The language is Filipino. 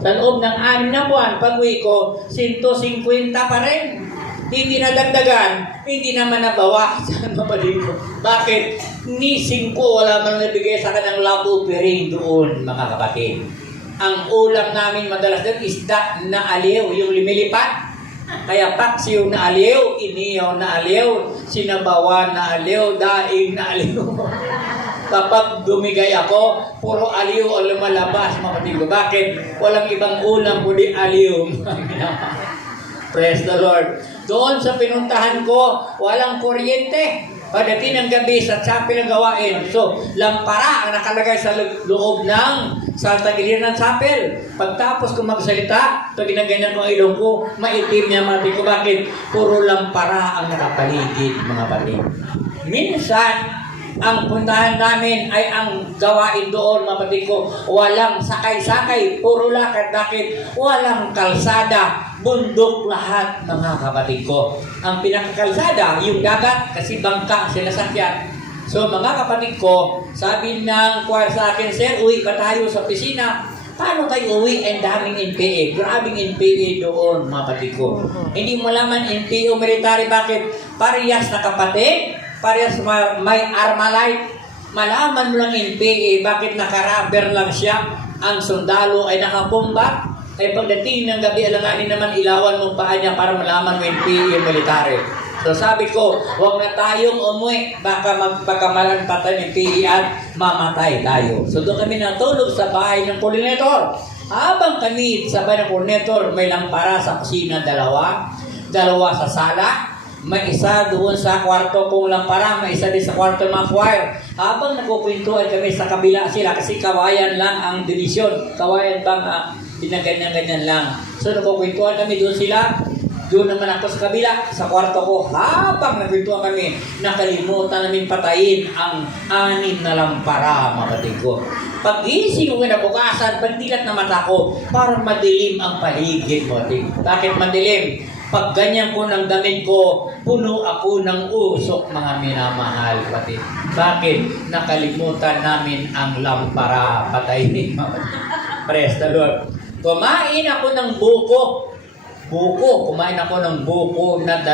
Sa loob ng 6 na buwan, pag-uwi ko, 150 pa rin. Hindi na dagdagan, hindi naman nabawasan, kapatid ko. Bakit? Ni 5 wala man nabigay sa kanang love offering doon, mga kapatid. Ang ulam namin madalas doon, isda na aliw, yung lumilipat. Kaya paksiw na aliw, iniyaw na aliw, sinabawan na aliw, daing na aliw. Kapag dumigay ako, puro aliw ang lumalabas, mga kapatid ko. Bakit? Walang ibang ulam kundi aliw. Praise the Lord. Doon sa pinuntahan ko, walang kuryente. Pagdating ng gabi sa chapel ng gawain. So, lampara ang nakalagay sa loob ng sa tagiliran ng chapel. Pagtapos ko magsalita, pag ginaganyan ko ang ilong ko, maitim niya mati ko. Bakit? Puro lampara ang nakapaligid, mga kapatid. Minsan, ang puntahan namin ay ang gawain doon, mga kapatid ko. Walang sakay-sakay, puro lakad. Bakit? Walang kalsada. Bundok lahat, mga kapatid ko. Ang pinakakalsada, yung dagat, kasi bangka sila sakyan. So, mga kapatid ko, sabi ng choir sa akin, Sir, uwi ba tayo sa opisina? Paano tayo uwi? Ang daming NPA. Grabing NPA doon, mga kapatid ko. Hindi mo laman NPA o military. Bakit? Parehas na kapatid, parehas may Armalite. Malaman mo lang NPA, bakit naka-rubber lang siya? Ang sundalo ay nakabomba. Ay pagdating ng gabi, alanganin naman ilawan mong paa niya para malaman mo yung PE military. So sabi ko, huwag na tayong umuwi. Baka magpakamalantatan yung PE at mamatay tayo. So doon kami natulog sa bahay ng coordinator. Habang kami sa bahay ng coordinator, may lampara sa kusina, dalawa sa sala, may isa doon sa kwarto kong lampara, may isa din sa kwarto ng mga choir. Habang nagkukwentuhan kami sa kabila sila, kasi kawayan lang ang division. Kawayan bang pinaganyan-ganyan lang. So nagkukwentuhan kami doon sila. Doon naman ako sa kabila, sa kwarto ko. Habang nagkwentuhan kami, nakalimutan namin patayin ang 6 na lampara, mga kapatid ko. Pag-ising ko kinabukasan, pagdilat na mata ko, parang madilim ang paligid mo. Bakit madilim? Pag ganyan ko ng damit ko, puno ako ng usok, mga minamahal, kapatid. Bakit? Nakalimutan namin ang lampara, patayin. Praise the Lord. Kumain ako ng buko. Kumain ako ng buko na